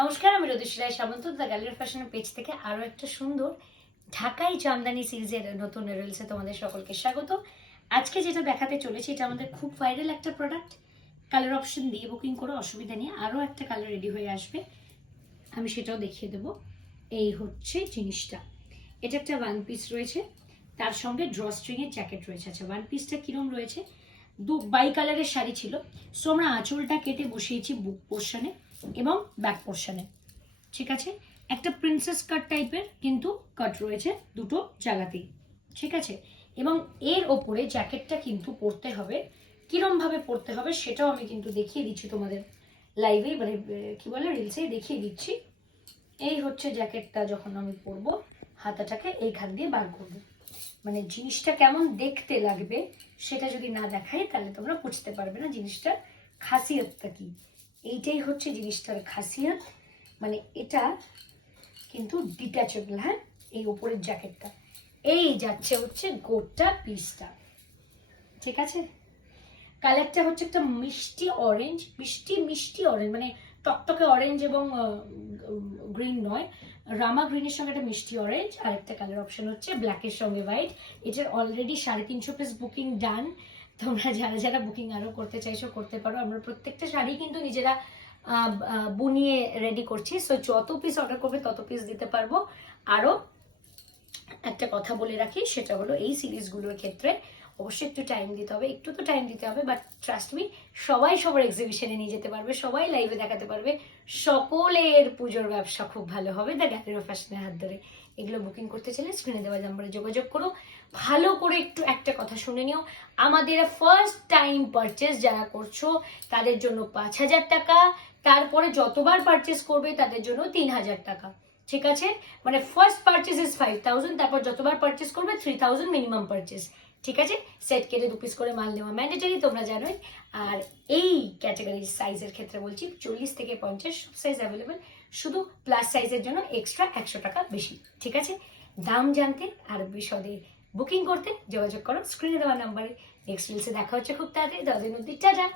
নমস্কার, আমি রুদ্রশ্রী রায় সামন্ত the gallery ফ্যাশনের পেজ থেকে আরও একটা সুন্দর ঢাকাই জামদানি সিরিজের নতুন রিলসে তোমাদের সকলকে স্বাগত। আজকে যেটা দেখাতে চলেছি এটা আমাদের খুব ভাইরাল একটা প্রোডাক্ট। কালার অপশন দিয়ে বুকিং করে অসুবিধা নেই, আরও একটা কালার রেডি হয়ে আসবে, আমি সেটাও দেখিয়ে দেবো। এই হচ্ছে জিনিসটা, এটা একটা ওয়ান পিস রয়েছে, তার সঙ্গে ড্র স্ট্রিংয়ের জ্যাকেট রয়েছে। আচ্ছা, ওয়ান পিসটা কিরম রয়েছে, বাই কালারের শাড়ি ছিল, সো আমরা আঁচলটা কেটে বসিয়েছি বুক পোর্শনে এবং ব্যাক পোর্শনে। ঠিক আছে, একটা প্রিন্সেস কাট টাইপের কিন্তু কাট রয়েছে দুটো জায়গাতেই। ঠিক আছে, এবং এর ওপরে জ্যাকেটটা কিন্তু পরতে হবে। কিরম ভাবে পরতে হবে সেটাও আমি কিন্তু দেখিয়ে দিচ্ছি তোমাদের লাইভে, মানে কি বলে রিলসে দেখিয়ে দিচ্ছি। এই হচ্ছে জ্যাকেটটা, যখন আমি পরবো হাতাটাকে এইখান দিয়ে বার করবো, মানে জিনিসটা কেমন দেখতে লাগবে সেটা যদি না দেখাই তাহলে তোমরা বুঝতে পারবে না জিনিসটার খাসিয়তটা কি। এইটাই হচ্ছে জিনিসটার খাসিয়ত, মানে এটা কিন্তু ডিট্যাচেবল। হ্যাঁ, এই উপরের জ্যাকেটটা এই যাচ্ছে হচ্ছে গোটা পিসটা। ঠিক আছে, কালারটা হচ্ছে একটা মিষ্টি অরেঞ্জ, মিষ্টি অরেঞ্জ, মানে টকটকে অরেঞ্জ এবং গ্রিন নয়, রামা গ্রিনের সঙ্গে একটা মিষ্টি অরেঞ্জ। আর একটা কালার অপশন হচ্ছে ব্ল্যাকের সঙ্গে হোয়াইট। এটার অলরেডি 350 পিস বুকিং ডান। তোমরা যারা যারা বুকিং আরো করতে চাইছো করতে পারো। আমরা প্রত্যেকটা শাড়ি কিন্তু নিজেরা বুনিয়ে রেডি করছি, সো যত পিস অর্ডার করবে তত পিস দিতে পারবো। আরো একটা কথা বলে রাখি, সেটা হলো এই সিরিজগুলোর ক্ষেত্রে অবশ্যই একটু টাইম দিতে হবে, একটু তো টাইম দিতে হবে, বাট ট্রাস্ট মি সবাই সবার এক্সিবিশনে নিয়ে যেতে পারবে, সবাই লাইভে দেখাতে পারবে, সকলের পুজোর ব্যবসা খুব ভালো হবে দ্য গ্যালারি অফ ফ্যাশনের হাত ধরে। এগুলো বুকিং করতে চাইলে স্ক্রিনে দেওয়া নাম্বারে যোগাযোগ করো। ভালো করে একটু একটা কথা শুনে নিও, আমাদের ফার্স্ট টাইম পারচেস যারা করছো তাদের জন্য 5,000 টাকা, তারপরে যতবার পারচেস করবে তাদের জন্য 3,000 টাকা। ঠিক আছে, মানে ফার্স্ট পারচেস ইজ 5,000, তারপর যতবার পারচেস করবে 3,000 মিনিমাম পারচেস। ঠিক আছে, সেট কেটে 2 পিস করে মাল নেওয়া ম্যান্ডেটরি, তোমরা জানোই। আর এই ক্যাটাগরি সাইজের ক্ষেত্রে বলছি 40 থেকে 50 সব সাইজ অ্যাভেলেবেল, শুধু প্লাস সাইজের জন্য এক্সট্রা 100 টাকা বেশি। ঠিক আছে, দাম জানতে আর বিশদে বুকিং করতে যোগাযোগ করো স্ক্রিনে দেওয়া নাম্বারে। নেক্সট রিলসে দেখা হচ্ছে খুব তাড়াতাড়ি, 10 দিন অবধি টাটা।